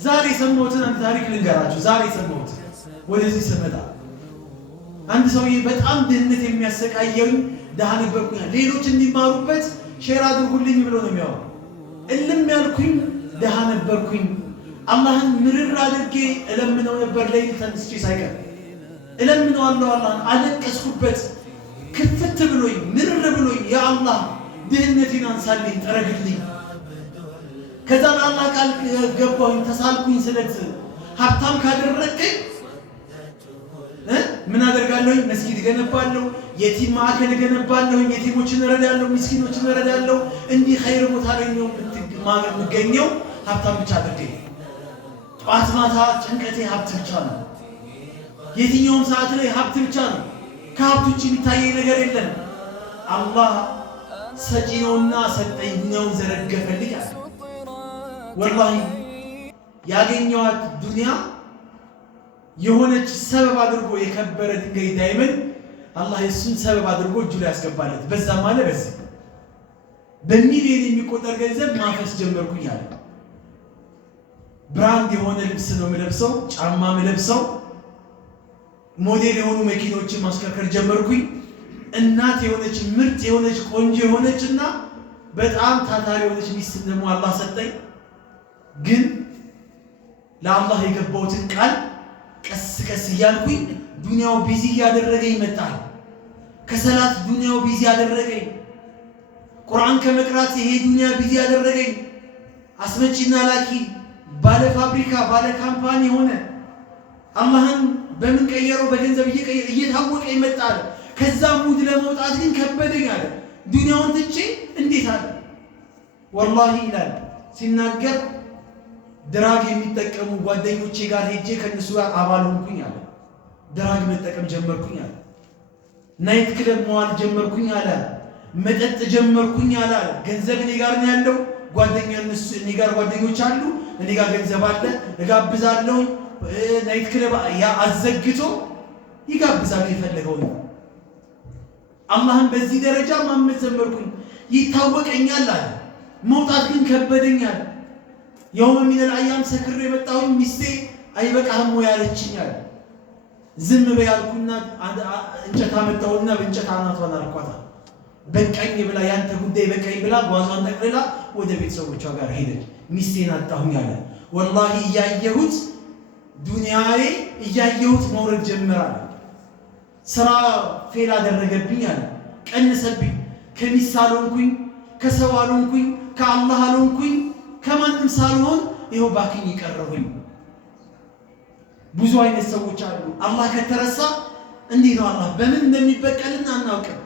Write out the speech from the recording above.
ዛሬ ሰሞትን አንድ ታሪክ ልንገራችሁ። ዛሬ ሰሞት ወደዚህ ስመጣ አንድ ሰውዬ በጣም ድህነት የሚያሰቃየው ደሃ ነበርኩኝ፣ ሌሎች እንዲማሩበት ሼር አድርጉልኝ ብሎ ነው የሚያወራው። እልም ያልኩኝ ደሃ ነበርኩኝ። አላህን ምርር አድርጌ እለምነው ነበር። ላይ ተንስቼ ሳይቀር እለምነዋለሁ አላህን። አለቀስኩበት። ክፍት ብሎኝ ምርር ብሎኝ ያ አላህ ድህነቴን አንሳልኝ፣ ጠረግልኝ። ከዛ ለአላህ ቃል ገባሁኝ፣ ተሳልኩኝ። ስለት ሀብታም ካደረግከኝ ምን አደርጋለሁ? መስጊድ ገነባለሁ፣ የቲም ማዕከል ገነባለሁ፣ የቲሞችን እረዳለሁ፣ ምስኪኖችን እረዳለሁ። እንዲህ ኸይር ቦታ ላይ ነው የምገኘው። ሀብታም ብቻ አድርገኝ። ጠዋት ማታ ጭንቀቴ ሀብት ብቻ ነው። የትኛውም ሰዓት ላይ ሀብት ብቻ ነው። ከሀብት ውጭ የሚታየኝ ነገር የለም። አላህ ሰጪ ነውና ሰጠኝ ነው ዘረገፈልኝ አለ። ወላሂ ያገኘዋት ዱንያ የሆነች ሰበብ አድርጎ የከበረ ድንጋይ ዳይመንድ አላህ የሱን ሰበብ አድርጎ እጁ ላይ ያስገባለት። በዛም አለ በዚህ በሚሊዮን የሚቆጠር ገንዘብ ማፈስ ጀመርኩኝ አለ። ብራንድ የሆነ ልብስ ነው የምለብሰው፣ ጫማ የምለብሰው፣ ሞዴል የሆኑ መኪኖችን ማስከርከር ጀመርኩኝ። እናት የሆነች ምርጥ የሆነች ቆንጆ የሆነችና በጣም ታታሪ የሆነች ሚስት ደግሞ አላህ ሰጠኝ። ግን ለአላህ የገባሁትን ቃል ቀስ ቀስ እያልኩኝ ዱንያው ቢዚ ያደረገኝ መጣ። ከሰላት ዱንያው ቢዚ ያደረገኝ፣ ቁርአን ከመቅራት ይሄ ዱንያ ቢዚ ያደረገኝ። አስመጪና ላኪ ባለ ፋብሪካ ባለ ካምፓኒ ሆነ። አላህን በምን ቀየረው? በገንዘብ እየታወቀ ይመጣል። ከዛ ሙድ ለመውጣት ግን ከበደኝ አለ። ዱንያውን ትቼ እንዴት አለ ወላሂ ይላል ሲናገር ድራግ የሚጠቀሙ ጓደኞቼ ጋር ሄጄ ከነሱ ጋር አባል ሆንኩኝ አለ። ድራግ መጠቀም ጀመርኩኝ አለ። ናይት ክለብ መዋል ጀመርኩኝ አለ። መጠጥ ጀመርኩኝ አለ። ገንዘብ እኔ ጋር ነው ያለው። ጓደኛ እነሱ እኔ ጋር ጓደኞች አሉ፣ እኔ ጋር ገንዘብ አለ፣ እጋብዛለሁ። ናይት ክለብ ያ አዘግቶ ይጋብዛል የፈለገው ነው። አላህን በዚህ ደረጃ ማመን ጀመርኩኝ። ይታወቀኛል አለ። መውጣት ግን ከበደኝ አለ። የውም ሚነል አያም ሰክሬ የመጣሁኝ ሚስቴ አይበቃህም ወይ አለችኝ አለ። ዝም በይ አልኩና እንጨት አመጣሁና በእንጨት አናቷን አልኳት። በቃኝ ብላ ያንተ ጉዳይ በቃኝ ብላ ጓዟን ጠቅልላ ወደ ቤተሰቦቿ ጋር ሄደች። ሚስቴን አጣሁኝ አለ። ወላሂ እያየሁት ዱንያዬ እያየሁት መውረድ ጀመራል። ስራ ፌል አደረገብኝ አለ። ቀነሰብኝ። ከሚስት አልሆንኩኝ፣ ከሰው አልሆንኩኝ፣ ከአላህ አልሆንኩኝ፣ ከማንም ሳልሆን ይኸው ባክኝ ይቀረሁኝ። ብዙ አይነት ሰዎች አሉ። አላህ ከተረሳ እንዲህ ነው። አላህ በምን እንደሚበቀልና አናውቅም።